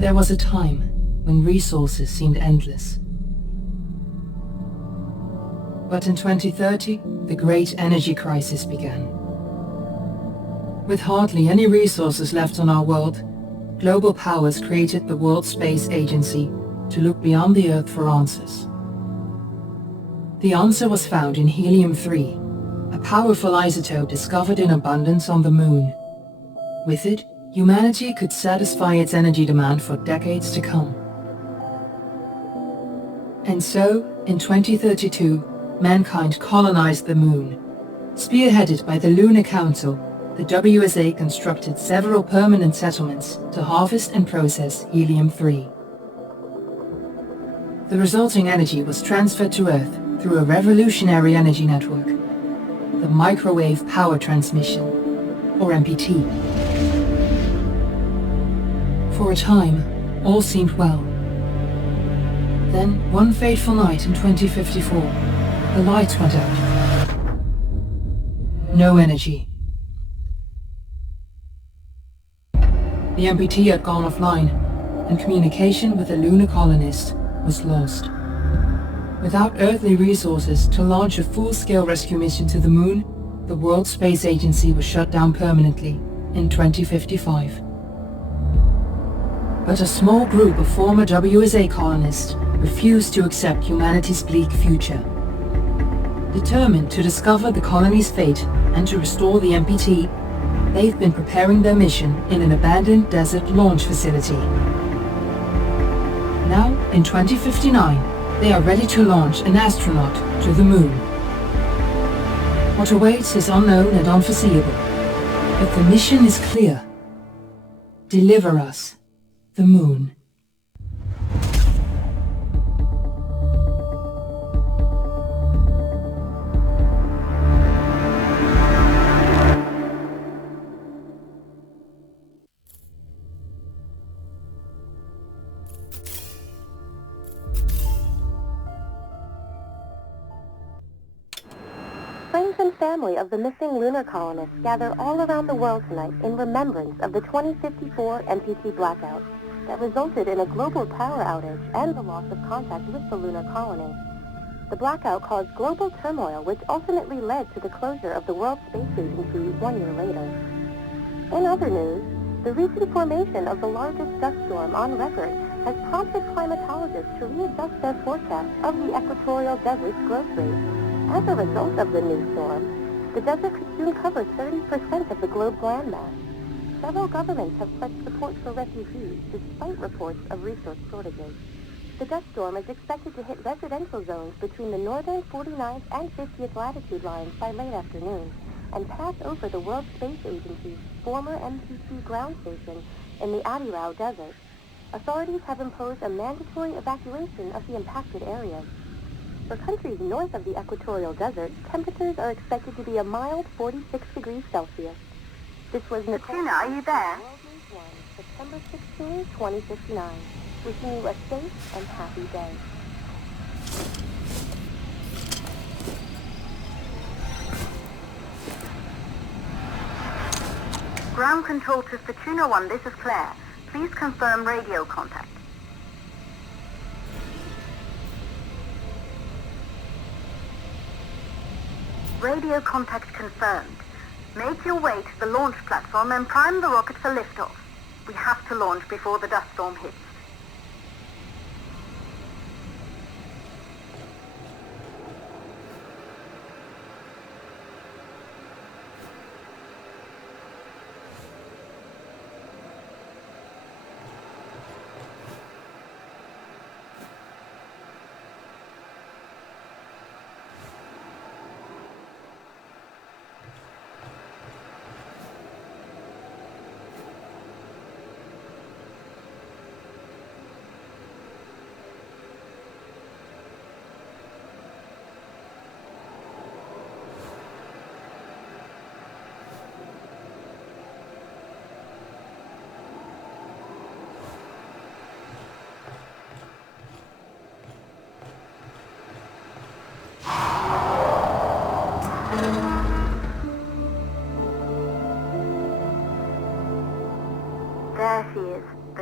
There was a time when resources seemed endless. But in 2030, the great energy crisis began. With hardly any resources left on our world, global powers created the World Space Agency to look beyond the Earth for answers. The answer was found in helium-3, a powerful isotope discovered in abundance on the Moon. With it, humanity could satisfy its energy demand for decades to come. And so, in 2032, mankind colonized the Moon. Spearheaded by the Lunar Council, the WSA constructed several permanent settlements to harvest and process helium-3. The resulting energy was transferred to Earth through a revolutionary energy network, the Microwave Power Transmission, or MPT. For a time, all seemed well. Then, one fateful night in 2054, the lights went out. No energy. The MPT had gone offline, and communication with the lunar colonist was lost. Without earthly resources to launch a full-scale rescue mission to the Moon, the World Space Agency was shut down permanently in 2055. But a small group of former WSA colonists refused to accept humanity's bleak future. Determined to discover the colony's fate and to restore the MPT, they've been preparing their mission in an abandoned desert launch facility. Now, in 2059, they are ready to launch an astronaut to the Moon. What awaits is unknown and unforeseeable, but the mission is clear. Deliver us the Moon. Friends and family of the missing lunar colonists gather all around the world tonight in remembrance of the 2054 MPT blackout that resulted in a global power outage and the loss of contact with the lunar colony. The blackout caused global turmoil, which ultimately led to the closure of the World Space Agency 1 year later. In other news, the recent formation of the largest dust storm on record has prompted climatologists to readjust their forecast of the equatorial desert's growth rate. As a result of the new storm, the desert could soon cover 30% of the globe's landmass. Several governments have pledged support for refugees, despite reports of resource shortages. The dust storm is expected to hit residential zones between the northern 49th and 50th latitude lines by late afternoon, and pass over the World Space Agency's former MPT ground station in the Adirau Desert. Authorities have imposed a mandatory evacuation of the impacted areas. For countries north of the equatorial desert, temperatures are expected to be a mild 46 degrees Celsius. This was Fortuna, are you there? September 16, 2059. Wishing you a safe and happy day. Ground control to Fortuna 1, this is Claire. Please confirm radio contact. Radio contact confirmed. Make your way to the launch platform and prime the rocket for liftoff. We have to launch before the dust storm hits.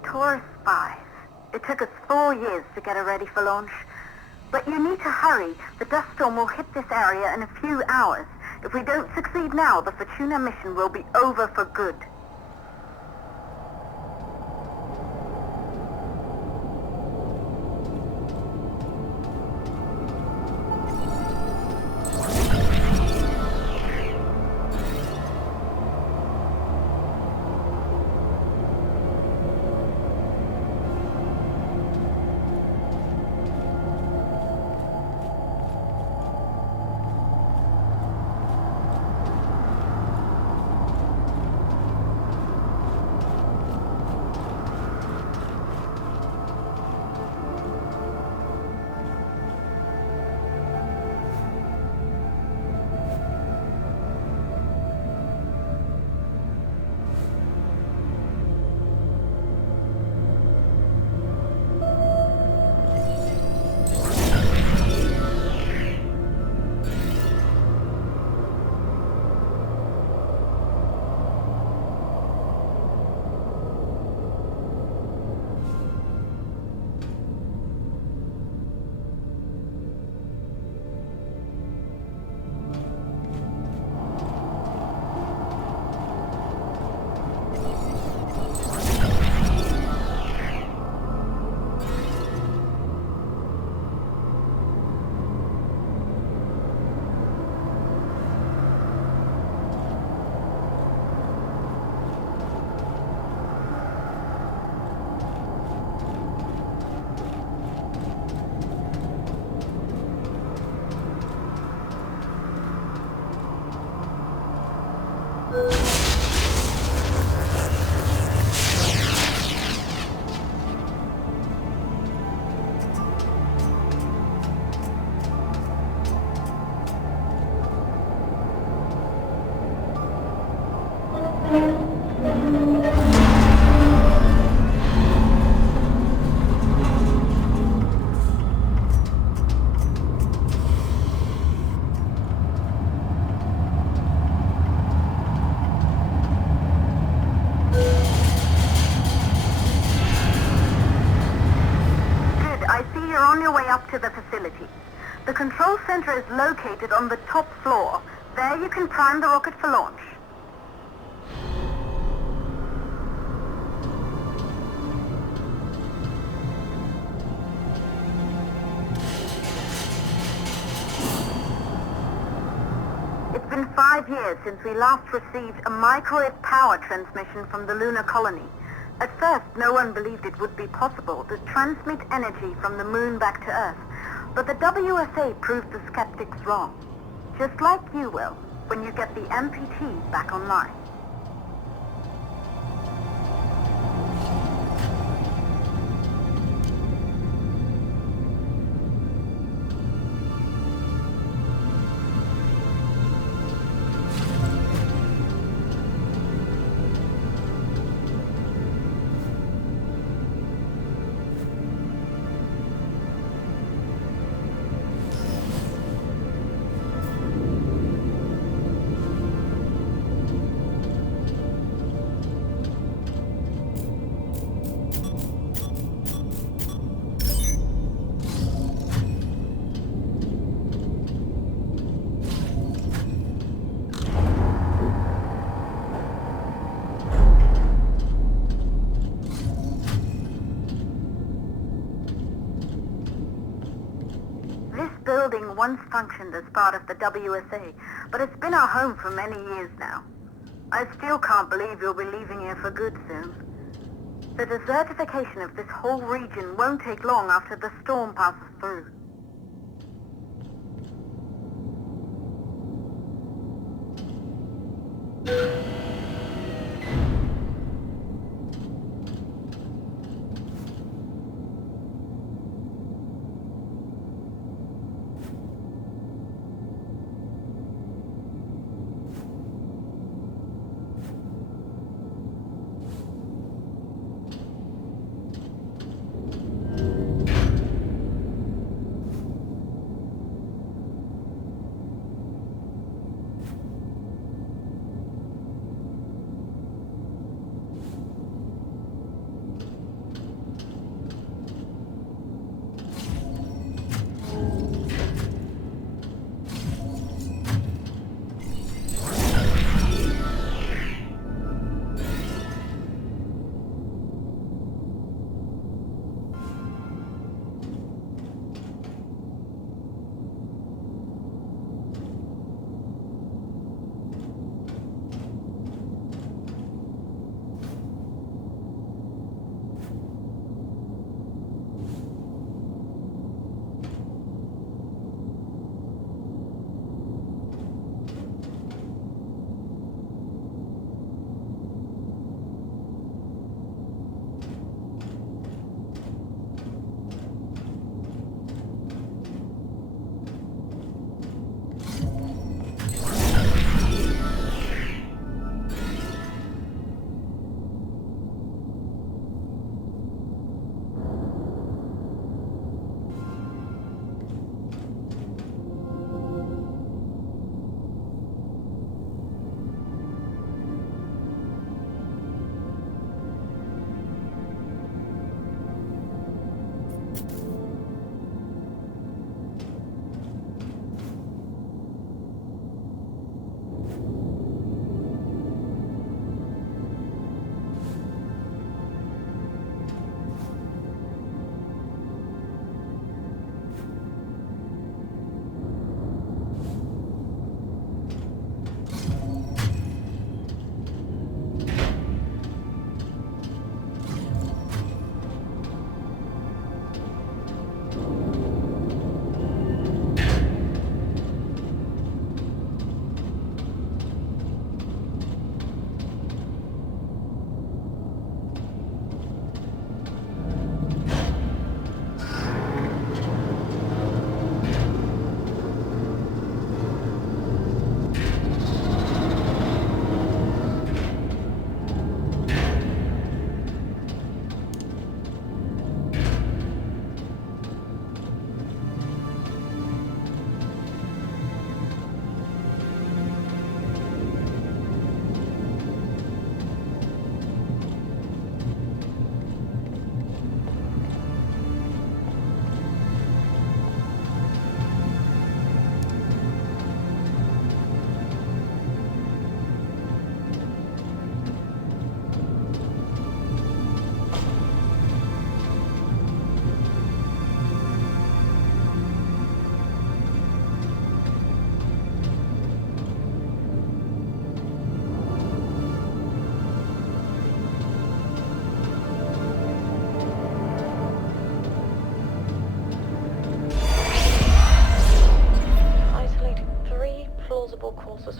tourist spies. It took us 4 years to get her ready for launch. But you need to hurry. The dust storm will hit this area in a few hours. If we don't succeed now, the Fortuna mission will be over for good. To the facility. The control center is located on the top floor. There you can prime the rocket for launch. It's been 5 years since we last received a microwave power transmission from the lunar colony. At first, no one believed it would be possible to transmit energy from the moon back to Earth. But the WSA proved the skeptics wrong. Just like you will, when you get the MPT back online. Building once functioned as part of the WSA, but it's been our home for many years now. I still can't believe you'll be leaving here for good soon. The desertification of this whole region won't take long after the storm passes through.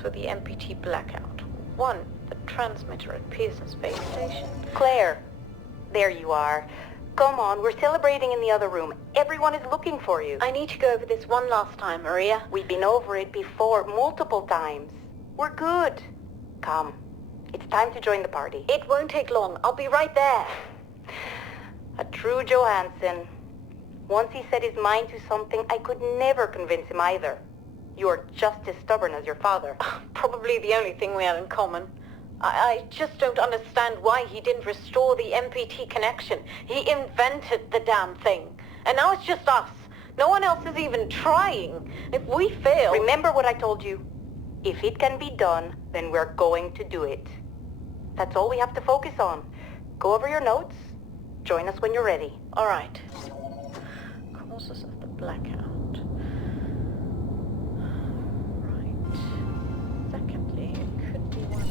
for the MPT blackout. 1, the transmitter at Pearson Space Station. Claire, there you are. Come on, we're celebrating in the other room. Everyone is looking for you. I need to go over this one last time, Maria. We've been over it before, multiple times. We're good. Come. It's time to join the party. It won't take long. I'll be right there. A true Johansson. Once he set his mind to something, I could never convince him either. You're just as stubborn as your father. Probably the only thing we have in common. I just don't understand why he didn't restore the MPT connection. He invented the damn thing. And now it's just us. No one else is even trying. If we fail... Remember what I told you. If it can be done, then we're going to do it. That's all we have to focus on. Go over your notes. Join us when you're ready. All right. Causes of the blackout. Right. Secondly, it could be one...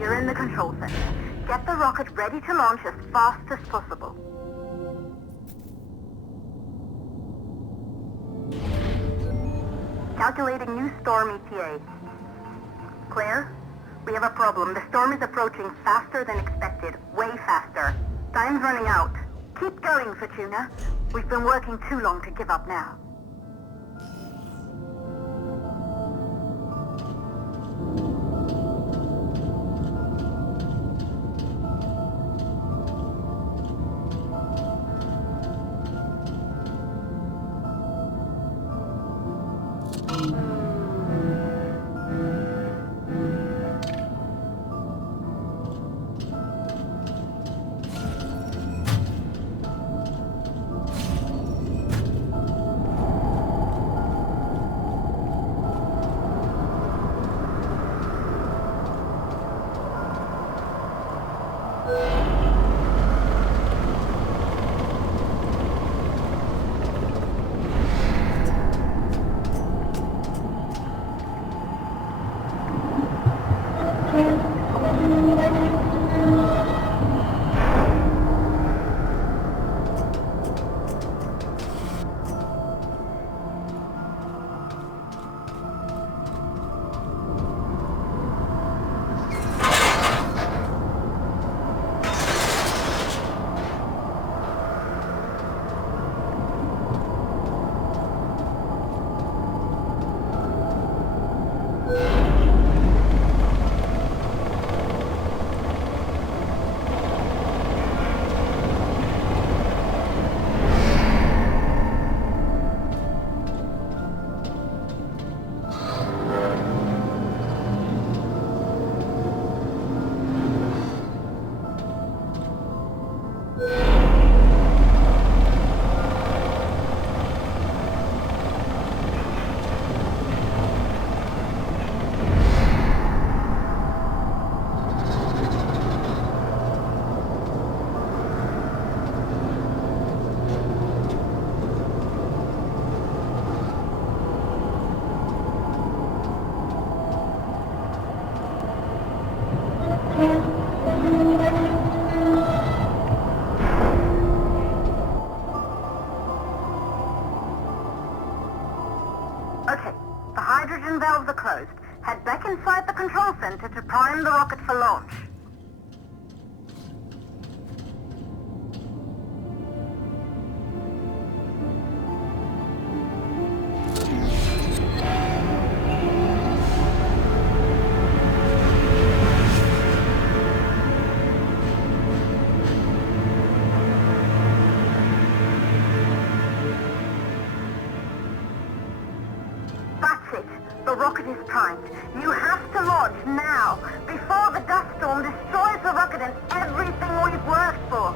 You're in the control center. Get the rocket ready to launch as fast as possible. Calculating new storm ETA. Claire, we have a problem. The storm is approaching faster than expected. Way faster. Time's running out. Keep going, Fortuna. We've been working too long to give up now. Okay, the hydrogen valves are closed. Head back inside the control center to prime the rocket for launch. The rocket is primed. You have to launch now, before the dust storm destroys the rocket and everything we've worked for.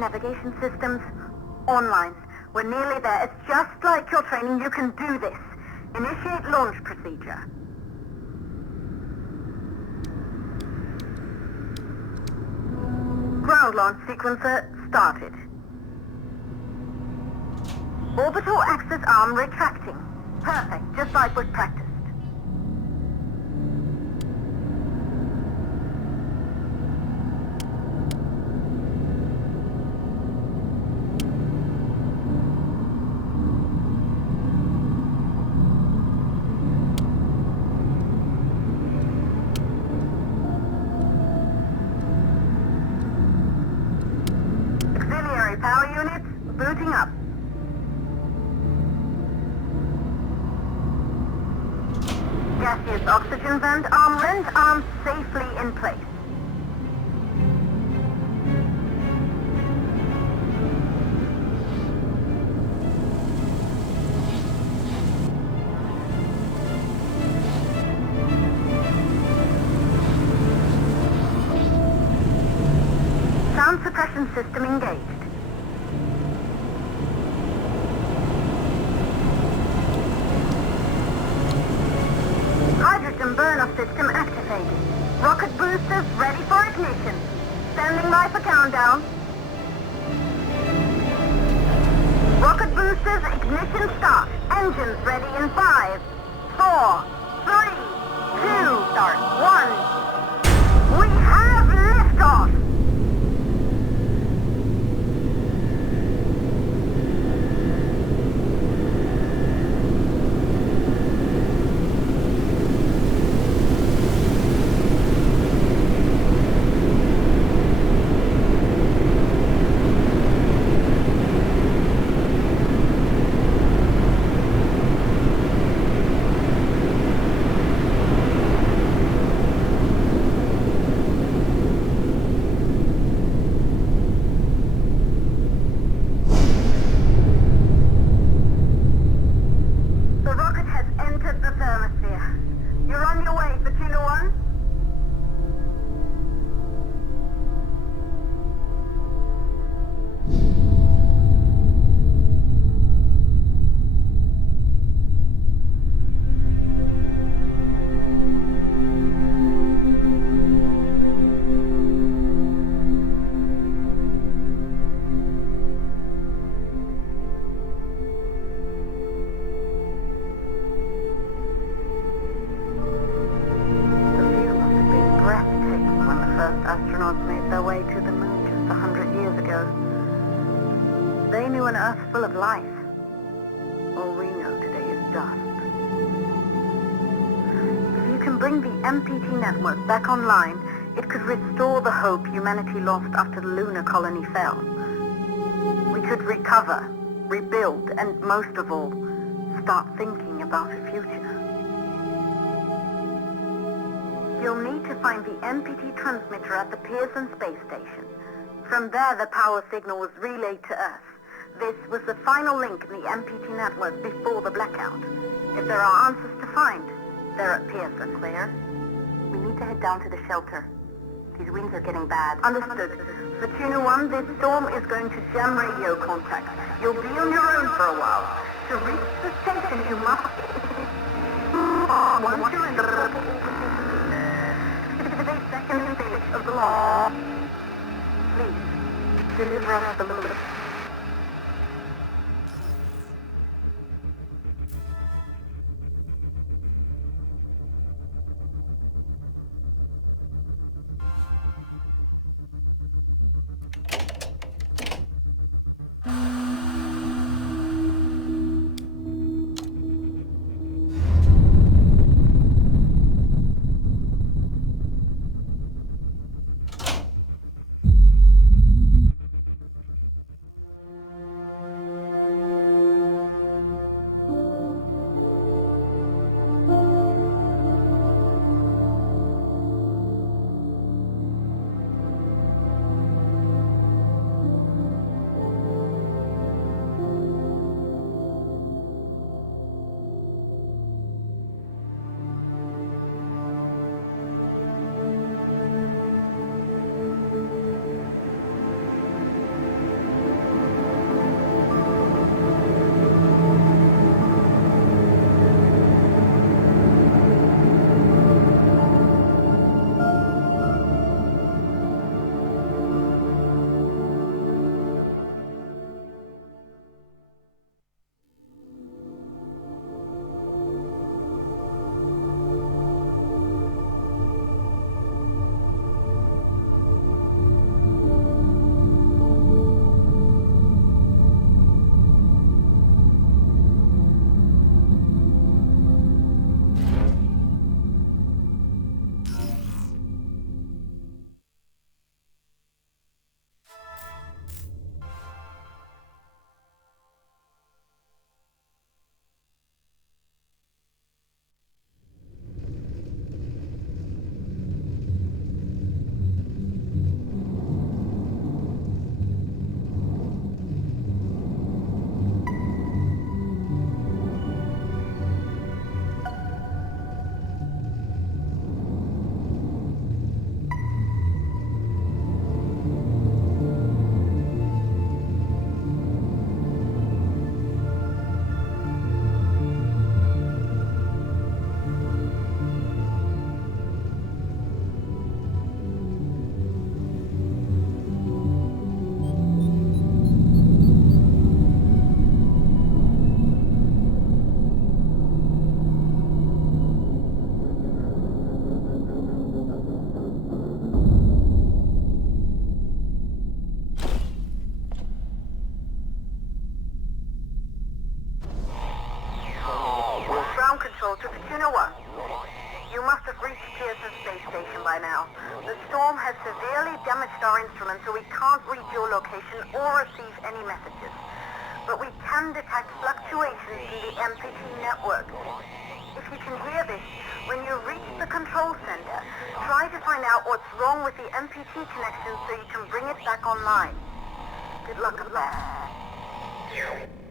Navigation systems online. We're nearly there. It's just like your training. You can do this. Initiate launch procedure. Ground launch sequencer started. Orbital axis arm retracting. Perfect, just like we've practiced. Power units booting up. Gaseous oxygen vent arms safely in place. Sound suppression system engaged. Hydrogen burn-off system activated. Rocket boosters ready for ignition. Standing by for countdown. Rocket boosters ignition start. Engines ready in 5, 4, 3, 2, start, 1. We have liftoff! Astronauts made their way to the moon just 100 years ago. They knew an Earth full of life. All we know today is dust. If you can bring the MPT network back online, it could restore the hope humanity lost after the lunar colony fell. We could recover, rebuild, and most of all, start thinking about a future. You'll need to find the MPT transmitter at the Pearson space station. From there, the power signal was relayed to Earth. This was the final link in the MPT network before the blackout. If there are answers to find, they're at Pearson. Clear? We need to head down to the shelter. These winds are getting bad. Understood. Fortuna 1, this storm is going to jam radio contact. You'll be on your own for a while. To reach the station, you must... Once you're in the... the second stage of the launch. Please, deliver us the loot. Control to Fortuna 1. You must have reached Pearson Space Station by now. The storm has severely damaged our instruments, so we can't read your location or receive any messages. But we can detect fluctuations in the MPT network. If you can hear this, when you reach the control center, try to find out what's wrong with the MPT connection so you can bring it back online. Good luck with that.